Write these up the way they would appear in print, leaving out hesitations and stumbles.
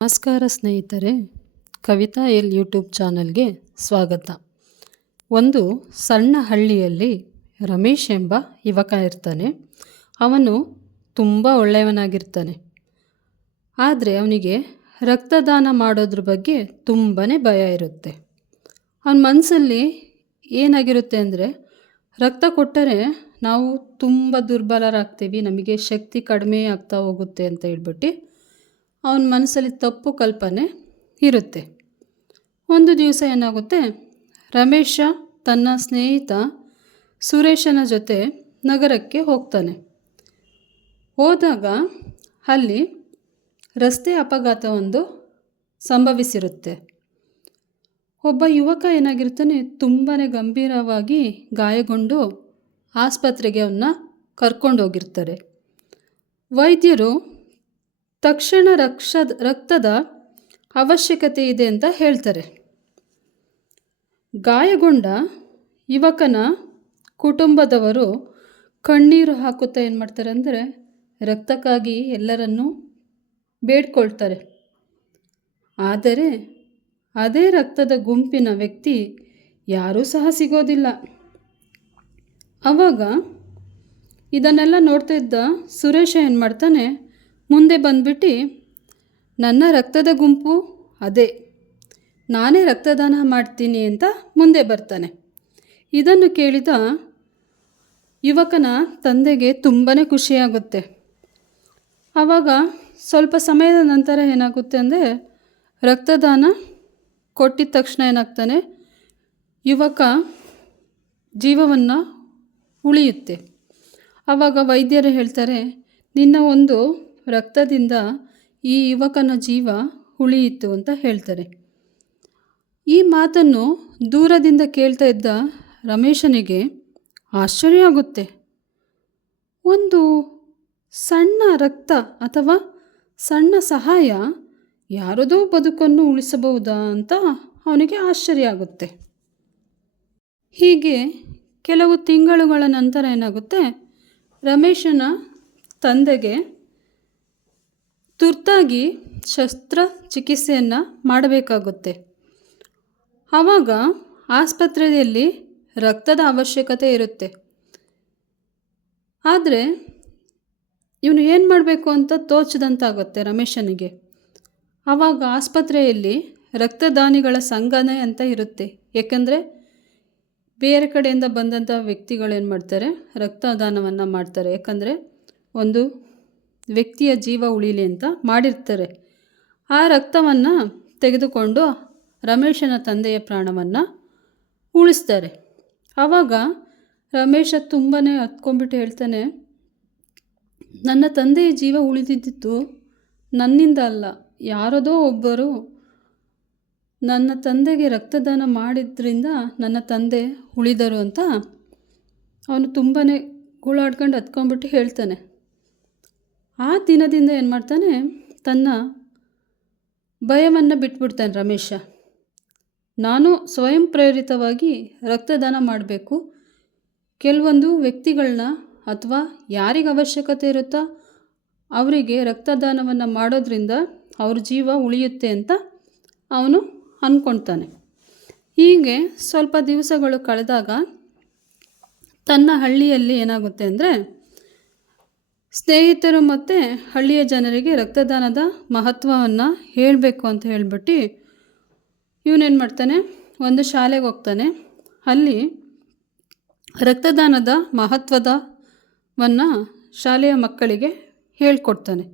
ನಮಸ್ಕಾರ ಸ್ನೇಹಿತರೆ, Kavita L YouTube ಚಾನಲ್ಗೆ ಸ್ವಾಗತ. ಒಂದು ಸಣ್ಣ ಹಳ್ಳಿಯಲ್ಲಿ ರಮೇಶ್ ಎಂಬ ಯುವಕ ಇರ್ತಾನೆ. ಅವನು ತುಂಬ ಒಳ್ಳೆಯವನಾಗಿರ್ತಾನೆ. ಆದರೆ ಅವನಿಗೆ ರಕ್ತದಾನ ಮಾಡೋದ್ರ ಬಗ್ಗೆ ತುಂಬಾ ಭಯ ಇರುತ್ತೆ. ಅವನ ಮನಸ್ಸಲ್ಲಿ ಏನಾಗಿರುತ್ತೆ ಅಂದರೆ, ರಕ್ತ ಕೊಟ್ಟರೆ ನಾವು ತುಂಬ ದುರ್ಬಲರಾಗ್ತೀವಿ, ನಮಗೆ ಶಕ್ತಿ ಕಡಿಮೆ ಆಗ್ತಾ ಹೋಗುತ್ತೆ ಅಂತ ಹೇಳ್ಬಿಟ್ಟು ಅವನ ಮನಸ್ಸಲ್ಲಿ ತಪ್ಪು ಕಲ್ಪನೆ ಇರುತ್ತೆ. ಒಂದು ದಿವಸ ಏನಾಗುತ್ತೆ, ರಮೇಶ ತನ್ನ ಸ್ನೇಹಿತ ಸುರೇಶನ ಜೊತೆ ನಗರಕ್ಕೆ ಹೋಗ್ತಾನೆ. ಹೋದಾಗ ಅಲ್ಲಿ ರಸ್ತೆ ಅಪಘಾತ ಒಂದು ಸಂಭವಿಸಿರುತ್ತೆ. ಒಬ್ಬ ಯುವಕ ಏನಾಗಿರ್ತಾನೆ, ತುಂಬಾ ಗಂಭೀರವಾಗಿ ಗಾಯಗೊಂಡು ಆಸ್ಪತ್ರೆಗೆ ಅವನ್ನ ಕರ್ಕೊಂಡೋಗಿರ್ತಾರೆ. ವೈದ್ಯರು ತಕ್ಷಣ ರಕ್ತದ ಅವಶ್ಯಕತೆ ಇದೆ ಅಂತ ಹೇಳ್ತಾರೆ. ಗಾಯಗೊಂಡ ಯುವಕನ ಕುಟುಂಬದವರು ಕಣ್ಣೀರು ಹಾಕುತ್ತಾ ಏನು ಮಾಡ್ತಾರೆ ಅಂದರೆ, ರಕ್ತಕ್ಕಾಗಿ ಎಲ್ಲರನ್ನೂ ಬೇಡ್ಕೊಳ್ತಾರೆ. ಆದರೆ ಅದೇ ರಕ್ತದ ಗುಂಪಿನ ವ್ಯಕ್ತಿ ಯಾರೂ ಸಹ ಸಿಗೋದಿಲ್ಲ. ಆವಾಗ ಇದನ್ನೆಲ್ಲ ನೋಡ್ತಾ ಇದ್ದ ಸುರೇಶ ಏನು ಮಾಡ್ತಾನೆ, ಮುಂದೆ ಬಂದ್ಬಿಟ್ಟು ನನ್ನ ರಕ್ತದ ಗುಂಪು ಅದೇ, ನಾನೇ ರಕ್ತದಾನ ಮಾಡ್ತೀನಿ ಅಂತ ಮುಂದೆ ಬರ್ತಾನೆ. ಇದನ್ನು ಕೇಳಿದ ಯುವಕನ ತಂದೆಗೆ ತುಂಬಾ ಖುಷಿಯಾಗುತ್ತೆ. ಆವಾಗ ಸ್ವಲ್ಪ ಸಮಯದ ನಂತರ ಏನಾಗುತ್ತೆ ಅಂದರೆ, ರಕ್ತದಾನ ಕೊಟ್ಟಿದ ತಕ್ಷಣ ಏನಾಗ್ತಾನೆ, ಯುವಕ ಜೀವವನ್ನು ಉಳಿಯುತ್ತೆ. ಆವಾಗ ವೈದ್ಯರು ಹೇಳ್ತಾರೆ, ನಿನ್ನ ಒಂದು ರಕ್ತದಿಂದ ಈ ಯುವಕನ ಜೀವ ಉಳಿಯಿತು ಅಂತ ಹೇಳ್ತಾರೆ. ಈ ಮಾತನ್ನು ದೂರದಿಂದ ಕೇಳ್ತಾ ಇದ್ದ ರಮೇಶನಿಗೆ ಆಶ್ಚರ್ಯ ಆಗುತ್ತೆ. ಒಂದು ಸಣ್ಣ ರಕ್ತ ಅಥವಾ ಸಣ್ಣ ಸಹಾಯ ಯಾರದೋ ಬದುಕನ್ನು ಉಳಿಸಬಹುದಾ ಅಂತ ಅವನಿಗೆ ಆಶ್ಚರ್ಯ ಆಗುತ್ತೆ. ಹೀಗೆ ಕೆಲವು ತಿಂಗಳುಗಳ ನಂತರ ಏನಾಗುತ್ತೆ, ರಮೇಶನ ತಂದೆಗೆ ತುರ್ತಾಗಿ ಶಸ್ತ್ರಚಿಕಿತ್ಸೆಯನ್ನು ಮಾಡಬೇಕಾಗುತ್ತೆ. ಆವಾಗ ಆಸ್ಪತ್ರೆಯಲ್ಲಿ ರಕ್ತದ ಅವಶ್ಯಕತೆ ಇರುತ್ತೆ. ಆದರೆ ಇವನು ಏನು ಮಾಡಬೇಕು ಅಂತ ತೋಚದಂತಾಗುತ್ತೆ ರಮೇಶನಿಗೆ. ಆವಾಗ ಆಸ್ಪತ್ರೆಯಲ್ಲಿ ರಕ್ತದಾನಿಗಳ ಸಂಘನೆ ಅಂತ ಇರುತ್ತೆ. ಏಕೆಂದರೆ ಬೇರೆ ಕಡೆಯಿಂದ ಬಂದಂಥ ವ್ಯಕ್ತಿಗಳೇನು ಮಾಡ್ತಾರೆ, ರಕ್ತದಾನವನ್ನು ಮಾಡ್ತಾರೆ. ಯಾಕಂದರೆ ಒಂದು ವ್ಯಕ್ತಿಯ ಜೀವ ಉಳಿಲಿ ಅಂತ ಮಾಡಿರ್ತಾರೆ. ಆ ರಕ್ತವನ್ನು ತೆಗೆದುಕೊಂಡು ರಮೇಶನ ತಂದೆಯ ಪ್ರಾಣವನ್ನು ಉಳಿಸ್ತಾರೆ. ಆವಾಗ ರಮೇಶ ತುಂಬಾ ಹತ್ಕೊಂಡ್ಬಿಟ್ಟು ಹೇಳ್ತಾನೆ, ನನ್ನ ತಂದೆಯ ಜೀವ ಉಳಿದಿದ್ದು ನನ್ನಿಂದ ಅಲ್ಲ, ಯಾರದೋ ಒಬ್ಬರು ನನ್ನ ತಂದೆಗೆ ರಕ್ತದಾನ ಮಾಡಿದ್ರಿಂದ ನನ್ನ ತಂದೆ ಉಳಿದರು ಅಂತ ಅವನು ತುಂಬಾ ಗೋಳಾಡ್ಕೊಂಡು ಹತ್ಕೊಂಡ್ಬಿಟ್ಟು ಹೇಳ್ತಾನೆ. ಆ ದಿನದಿಂದ ಏನು ಮಾಡ್ತಾನೆ, ತನ್ನ ಭಯವನ್ನು ಬಿಟ್ಬಿಡ್ತಾನೆ ರಮೇಶ. ನಾನು ಸ್ವಯಂ ಪ್ರೇರಿತವಾಗಿ ರಕ್ತದಾನ ಮಾಡಬೇಕು, ಕೆಲವೊಂದು ವ್ಯಕ್ತಿಗಳನ್ನ ಅಥವಾ ಯಾರಿಗೆ ಅವಶ್ಯಕತೆ ಇರುತ್ತೋ ಅವರಿಗೆ ರಕ್ತದಾನವನ್ನು ಮಾಡೋದ್ರಿಂದ ಅವ್ರ ಜೀವ ಉಳಿಯುತ್ತೆ ಅಂತ ಅವನು ಅಂದ್ಕೊಳ್ತಾನೆ. ಹೀಗೆ ಸ್ವಲ್ಪ ದಿವಸಗಳು ಕಳೆದಾಗ ತನ್ನ ಹಳ್ಳಿಯಲ್ಲಿ ಏನಾಗುತ್ತೆ ಅಂದರೆ, ಸ್ನೇಹಿತರು ಮತ್ತು ಹಳ್ಳಿಯ ಜನರಿಗೆ ರಕ್ತದಾನದ ಮಹತ್ವವನ್ನು ಹೇಳಬೇಕು ಅಂತ ಹೇಳ್ಬಿಟ್ಟು ಇವನೇನು ಮಾಡ್ತಾನೆ, ಒಂದು ಶಾಲೆಗೆ ಹೋಗ್ತಾನೆ. ಅಲ್ಲಿ ರಕ್ತದಾನದ ಮಹತ್ವವನ್ನು ಶಾಲೆಯ ಮಕ್ಕಳಿಗೆ ಹೇಳ್ಕೊಡ್ತಾನೆ.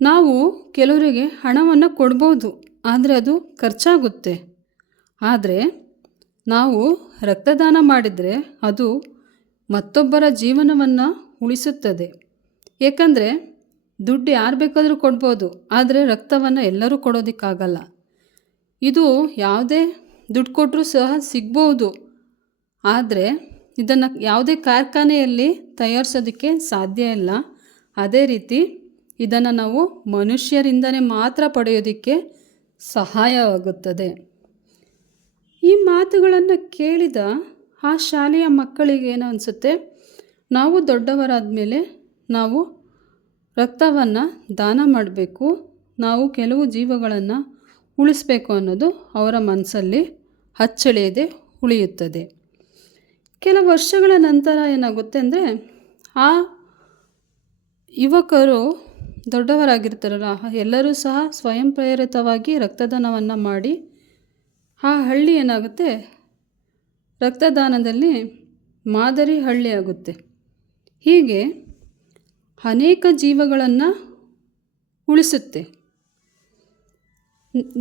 ನಾವು ಕೆಲವರಿಗೆ ಹಣವನ್ನು ಕೊಡ್ಬೋದು, ಆದರೆ ಅದು ಖರ್ಚಾಗುತ್ತೆ. ಆದರೆ ನಾವು ರಕ್ತದಾನ ಮಾಡಿದರೆ ಅದು ಮತ್ತೊಬ್ಬರ ಜೀವನವನ್ನು ಉಳಿಸುತ್ತದೆ. ಏಕೆಂದರೆ ದುಡ್ಡು ಯಾರು ಬೇಕಾದರೂ ಕೊಡ್ಬೋದು, ಆದರೆ ರಕ್ತವನ್ನು ಎಲ್ಲರೂ ಕೊಡೋದಕ್ಕಾಗಲ್ಲ. ಇದು ಯಾವುದೇ ದುಡ್ಡು ಕೊಟ್ಟರೂ ಸಹ ಸಿಗ್ಬೋದು, ಆದರೆ ಇದನ್ನು ಯಾವುದೇ ಕಾರ್ಖಾನೆಯಲ್ಲಿ ತಯಾರಿಸೋದಕ್ಕೆ ಸಾಧ್ಯ ಇಲ್ಲ. ಅದೇ ರೀತಿ ಇದನ್ನು ನಾವು ಮನುಷ್ಯರಿಂದಲೇ ಮಾತ್ರ ಪಡೆಯೋದಕ್ಕೆ ಸಹಾಯವಾಗುತ್ತದೆ. ಈ ಮಾತುಗಳನ್ನು ಕೇಳಿದ ಆ ಶಾಲೆಯ ಮಕ್ಕಳಿಗೆ ಏನು ಅನಿಸುತ್ತೆ, ನಾವು ದೊಡ್ಡವರಾದ ಮೇಲೆ ನಾವು ರಕ್ತವನ್ನು ದಾನ ಮಾಡಬೇಕು, ನಾವು ಕೆಲವು ಜೀವಗಳನ್ನು ಉಳಿಸಬೇಕು ಅನ್ನೋದು ಅವರ ಮನಸ್ಸಲ್ಲಿ ಅಚ್ಚಳಿಯದೆ ಉಳಿಯುತ್ತದೆ. ಕೆಲವು ವರ್ಷಗಳ ನಂತರ ಏನಾಗುತ್ತೆ ಅಂದರೆ ಆ ಯುವಕರು ದೊಡ್ಡವರಾಗಿರ್ತಾರಲ್ಲ, ಎಲ್ಲರೂ ಸಹ ಸ್ವಯಂ ಪ್ರೇರಿತವಾಗಿ ರಕ್ತದಾನವನ್ನು ಮಾಡಿ ಆ ಹಳ್ಳಿ ಏನಾಗುತ್ತೆ, ರಕ್ತದಾನದಲ್ಲಿ ಮಾದರಿ ಹಳ್ಳಿ ಆಗುತ್ತೆ. ಹೀಗೆ ಅನೇಕ ಜೀವಗಳನ್ನು ಉಳಿಸುತ್ತೆ.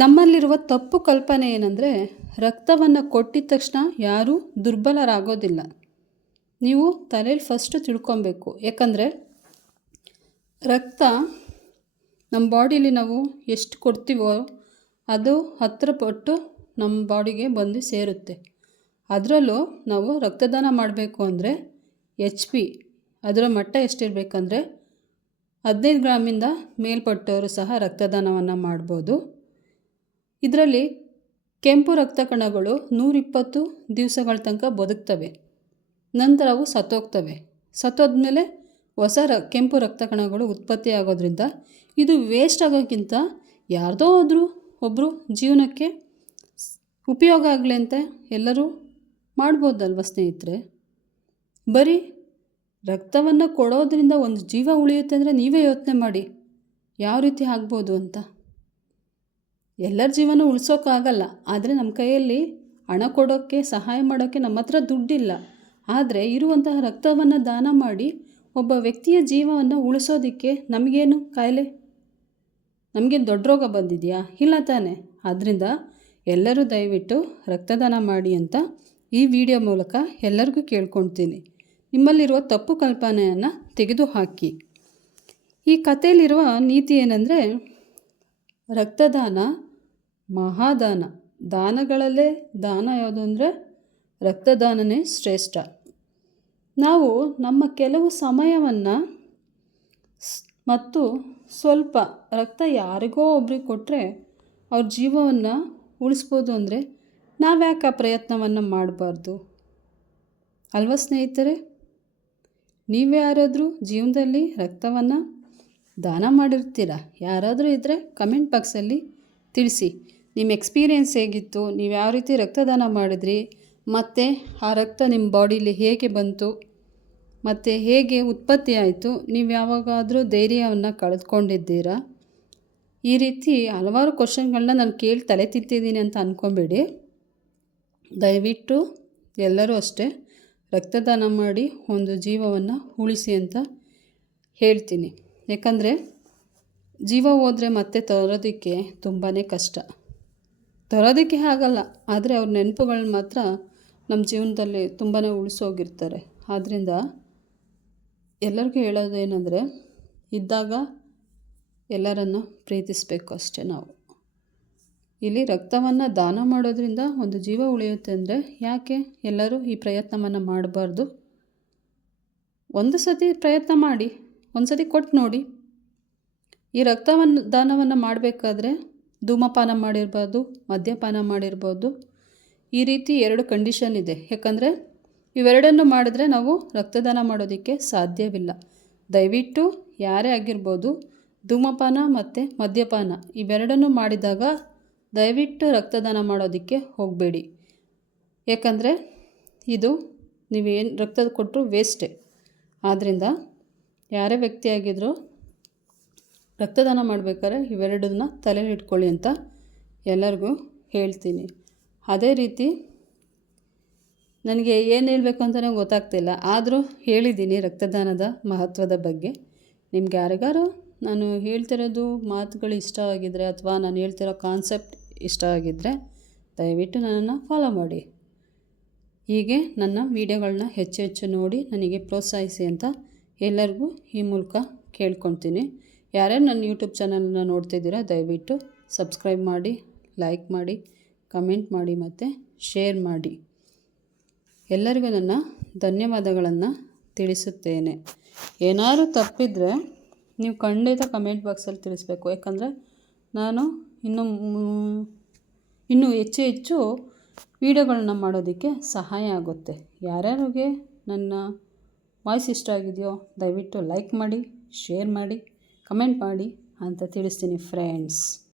ನಮ್ಮಲ್ಲಿರುವ ತಪ್ಪು ಕಲ್ಪನೆ ಏನಂದರೆ, ರಕ್ತವನ್ನು ಕೊಟ್ಟಿದ ತಕ್ಷಣ ಯಾರೂ ದುರ್ಬಲರಾಗೋದಿಲ್ಲ. ನೀವು ತಲೆಯಲ್ಲಿ ಫಸ್ಟು ತಿಳ್ಕೊಬೇಕು. ಯಾಕಂದರೆ ರಕ್ತ ನಮ್ಮ ಬಾಡೀಲಿ ನಾವು ಎಷ್ಟು ಕೊಡ್ತೀವೋ ಅದು 10 ಪಟ್ಟು ನಮ್ಮ ಬಾಡಿಗೆ ಬಂದು ಸೇರುತ್ತೆ. ಅದರಲ್ಲೂ ನಾವು ರಕ್ತದಾನ ಮಾಡಬೇಕು ಅಂದರೆ HP ಅದರ ಮಟ್ಟ ಎಷ್ಟಿರಬೇಕಂದ್ರೆ 15 ಗ್ರಾಮಿಂದ ಮೇಲ್ಪಟ್ಟವರು ಸಹ ರಕ್ತದಾನವನ್ನು ಮಾಡ್ಬೋದು. ಇದರಲ್ಲಿ ಕೆಂಪು ರಕ್ತ ಕಣಗಳು 120 ದಿವಸಗಳ ತನಕ ಬದುಕ್ತವೆ. ನಂತರ ಅವು ಸತ್ತೋಗ್ತವೆ. ಸತ್ತೋದ್ಮೇಲೆ ಹೊಸ ಕೆಂಪು ರಕ್ತ ಕಣಗಳು ಉತ್ಪತ್ತಿ ಆಗೋದ್ರಿಂದ ಇದು ವೇಸ್ಟ್ ಆಗೋಕ್ಕಿಂತ ಯಾರ್ದೋ ಒಬ್ಬರು ಜೀವನಕ್ಕೆ ಉಪಯೋಗ ಆಗಲಿ ಅಂತ ಎಲ್ಲರೂ ಮಾಡ್ಬೋದಲ್ವ ಸ್ನೇಹಿತರೆ. ಬರೀ ರಕ್ತವನ್ನು ಕೊಡೋದ್ರಿಂದ ಒಂದು ಜೀವ ಉಳಿಯುತ್ತೆ ಅಂದರೆ ನೀವೇ ಯೋಚನೆ ಮಾಡಿ ಯಾವ ರೀತಿ ಆಗ್ಬೋದು ಅಂತ. ಎಲ್ಲರ ಜೀವನ ಉಳಿಸೋಕ್ಕಾಗಲ್ಲ, ಆದರೆ ನಮ್ಮ ಕೈಯಲ್ಲಿ ಹಣ ಕೊಡೋಕ್ಕೆ ಸಹಾಯ ಮಾಡೋಕ್ಕೆ ನಮ್ಮ ಹತ್ರ ದುಡ್ಡಿಲ್ಲ. ಆದರೆ ಇರುವಂತಹ ರಕ್ತವನ್ನು ದಾನ ಮಾಡಿ ಒಬ್ಬ ವ್ಯಕ್ತಿಯ ಜೀವವನ್ನು ಉಳಿಸೋದಕ್ಕೆ ನಮಗೇನು ಕಾಯಿಲೆ, ನಮಗೇನು ದೊಡ್ಡ ರೋಗ ಬಂದಿದೆಯಾ? ಇಲ್ಲ ತಾನೇ. ಆದ್ದರಿಂದ ಎಲ್ಲರೂ ದಯವಿಟ್ಟು ರಕ್ತದಾನ ಮಾಡಿ ಅಂತ ಈ ವಿಡಿಯೋ ಮೂಲಕ ಎಲ್ಲರಿಗೂ ಕೇಳ್ಕೊಳ್ತೀನಿ. ನಿಮ್ಮಲ್ಲಿರುವ ತಪ್ಪು ಕಲ್ಪನೆಯನ್ನು ತೆಗೆದುಹಾಕಿ. ಈ ಕಥೆಯಲ್ಲಿರುವ ನೀತಿ ಏನಂದರೆ, ರಕ್ತದಾನ ಮಹಾದಾನ. ದಾನಗಳಲ್ಲೇ ದಾನ ಯಾವುದು ಅಂದರೆ ರಕ್ತದಾನನೇ ಶ್ರೇಷ್ಠ. ನಾವು ನಮ್ಮ ಕೆಲವು ಸಮಯವನ್ನು ಮತ್ತು ಸ್ವಲ್ಪ ರಕ್ತ ಯಾರಿಗೋ ಒಬ್ರಿಗೆ ಕೊಟ್ಟರೆ ಅವ್ರ ಜೀವವನ್ನು ಉಳಿಸ್ಬೋದು ಅಂದರೆ ನಾವ್ಯಾಕೆ ಆ ಪ್ರಯತ್ನವನ್ನು ಮಾಡಬಾರ್ದು ಅಲ್ವಾ ಸ್ನೇಹಿತರೆ? ನೀವು ಯಾರಾದರೂ ಜೀವನದಲ್ಲಿ ರಕ್ತವನ್ನು ದಾನ ಮಾಡಿರ್ತೀರ? ಯಾರಾದರೂ ಇದ್ದರೆ ಕಮೆಂಟ್ ಬಾಕ್ಸಲ್ಲಿ ತಿಳಿಸಿ. ನಿಮ್ಮ ಎಕ್ಸ್ಪೀರಿಯೆನ್ಸ್ ಹೇಗಿತ್ತು, ನೀವು ಯಾವ ರೀತಿ ರಕ್ತದಾನ ಮಾಡಿದ್ರಿ, ಮತ್ತು ಆ ರಕ್ತ ನಿಮ್ಮ ಬಾಡೀಲಿ ಹೇಗೆ ಬಂತು, ಮತ್ತು ಹೇಗೆ ಉತ್ಪತ್ತಿ ಆಯಿತು, ನೀವು ಯಾವಾಗಾದರೂ ಧೈರ್ಯವನ್ನು ಕಳೆದುಕೊಂಡಿದ್ದೀರಾ? ಈ ರೀತಿ ಹಲವಾರು ಕ್ವಶನ್ಗಳನ್ನ ನಾನು ಕೇಳಿ ತಲೆ ತಿಂತಿದ್ದೀನಿ ಅಂತ ಅಂದ್ಕೊಬೇಡಿ. ದಯವಿಟ್ಟು ಎಲ್ಲರೂ ಅಷ್ಟೇ ರಕ್ತದಾನ ಮಾಡಿ ಒಂದು ಜೀವವನ್ನು ಉಳಿಸಿ ಅಂತ ಹೇಳ್ತೀನಿ. ಯಾಕಂದರೆ ಜೀವ ಹೋದರೆ ಮತ್ತೆ ತರೋದಕ್ಕೆ ತುಂಬಾ ಕಷ್ಟ. ತರೋದಕ್ಕೆ ಆಗಲ್ಲ, ಆದರೆ ಅವ್ರ ನೆನಪುಗಳು ಮಾತ್ರ ನಮ್ಮ ಜೀವನದಲ್ಲಿ ತುಂಬಾ ಉಳಿಸೋಗಿರ್ತಾರೆ. ಆದ್ದರಿಂದ ಎಲ್ಲರಿಗೂ ಹೇಳೋದೇನೆಂದರೆ, ಇದ್ದಾಗ ಎಲ್ಲರನ್ನು ಪ್ರೀತಿಸಬೇಕು ಅಷ್ಟೇ ನಾವು. ಇಲ್ಲಿ ರಕ್ತವನ್ನು ದಾನ ಮಾಡೋದ್ರಿಂದ ಒಂದು ಜೀವ ಉಳಿಯುತ್ತೆ ಅಂದರೆ ಯಾಕೆ ಎಲ್ಲರೂ ಈ ಪ್ರಯತ್ನವನ್ನು ಮಾಡಬಾರ್ದು? ಒಂದು ಸತಿ ಪ್ರಯತ್ನ ಮಾಡಿ, ಒಂದು ಸತಿ ಕೊಟ್ಟು ನೋಡಿ. ಈ ರಕ್ತವನ್ನು ದಾನವನ್ನು ಮಾಡಬೇಕಾದ್ರೆ ಧೂಮಪಾನ ಮಾಡಿರ್ಬೋದು, ಮದ್ಯಪಾನ ಮಾಡಿರ್ಬೋದು. ಈ ರೀತಿ 2 ಕಂಡೀಷನ್ ಇದೆ. ಯಾಕಂದರೆ ಇವೆರಡನ್ನು ಮಾಡಿದ್ರೆ ನಾವು ರಕ್ತದಾನ ಮಾಡೋದಕ್ಕೆ ಸಾಧ್ಯವಿಲ್ಲ. ದಯವಿಟ್ಟು ಯಾರೇ ಆಗಿರ್ಬೋದು, ಧೂಮಪಾನ ಮತ್ತು ಮದ್ಯಪಾನ ಇವೆರಡನ್ನು ಮಾಡಿದಾಗ ದಯವಿಟ್ಟು ರಕ್ತದಾನ ಮಾಡೋದಕ್ಕೆ ಹೋಗಬೇಡಿ. ಯಾಕಂದರೆ ಇದು ನೀವೇನು ರಕ್ತ ಕೊಟ್ಟರು ವೇಸ್ಟೇ. ಆದ್ದರಿಂದ ಯಾರೇ ವ್ಯಕ್ತಿಯಾಗಿದ್ದರೂ ರಕ್ತದಾನ ಮಾಡಬೇಕಾದ್ರೆ ಇವೆರಡನ್ನ ತಲೆಯಲ್ಲಿ ಇಟ್ಕೊಳ್ಳಿ ಅಂತ ಎಲ್ಲರಿಗೂ ಹೇಳ್ತೀನಿ. ಅದೇ ರೀತಿ ನನಗೆ ಏನು ಹೇಳಬೇಕು ಅಂತಲೇ ಗೊತ್ತಾಗ್ತಿಲ್ಲ, ಆದರೂ ಹೇಳಿದ್ದೀನಿ ರಕ್ತದಾನದ ಮಹತ್ವದ ಬಗ್ಗೆ. ನಿಮ್ಗೆ ಯಾರಿಗಾರು ನಾನು ಹೇಳ್ತಿರೋದು ಮಾತುಗಳು ಇಷ್ಟ ಆಗಿದ್ದರೆ ಅಥವಾ ನಾನು ಹೇಳ್ತಿರೋ ಕಾನ್ಸೆಪ್ಟ್ ಇಷ್ಟ ಆಗಿದ್ದರೆ ದಯವಿಟ್ಟು ನನ್ನನ್ನು ಫಾಲೋ ಮಾಡಿ. ಹೀಗೆ ನನ್ನ ವೀಡಿಯೋಗಳನ್ನ ಹೆಚ್ಚು ಹೆಚ್ಚು ನೋಡಿ ನನಗೆ ಪ್ರೋತ್ಸಾಹಿಸಿ ಅಂತ ಎಲ್ಲರಿಗೂ ಈ ಮೂಲಕ ಕೇಳ್ಕೊತೀನಿ. ಯಾರ್ಯಾರು ನನ್ನ ಯೂಟ್ಯೂಬ್ ಚಾನಲನ್ನು ನೋಡ್ತಿದ್ದೀರಾ ದಯವಿಟ್ಟು ಸಬ್ಸ್ಕ್ರೈಬ್ ಮಾಡಿ, ಲೈಕ್ ಮಾಡಿ, ಕಮೆಂಟ್ ಮಾಡಿ ಮತ್ತು ಶೇರ್ ಮಾಡಿ. ಎಲ್ಲರಿಗೂ ನನ್ನ ಧನ್ಯವಾದಗಳನ್ನು ತಿಳಿಸುತ್ತೇನೆ. ಏನಾದರೂ ತಪ್ಪಿದರೆ ನೀವು ಖಂಡಿತ ಕಮೆಂಟ್ ಬಾಕ್ಸಲ್ಲಿ ತಿಳಿಸ್ಬೇಕು. ಯಾಕಂದರೆ ನಾನು ಇನ್ನೂ ಹೆಚ್ಚು ಹೆಚ್ಚು ವೀಡಿಯೋಗಳನ್ನ ಮಾಡೋದಕ್ಕೆ ಸಹಾಯ ಆಗುತ್ತೆ. ಯಾರ್ಯಾರಿಗೆ ನನ್ನ ವಾಯ್ಸ್ ಇಷ್ಟ ಆಗಿದೆಯೋ ದಯವಿಟ್ಟು ಲೈಕ್ ಮಾಡಿ, ಶೇರ್ ಮಾಡಿ, ಕಮೆಂಟ್ ಮಾಡಿ, ಅಂತ ತಿಳಿಸ್ತೀನಿ ಫ್ರೆಂಡ್ಸ್.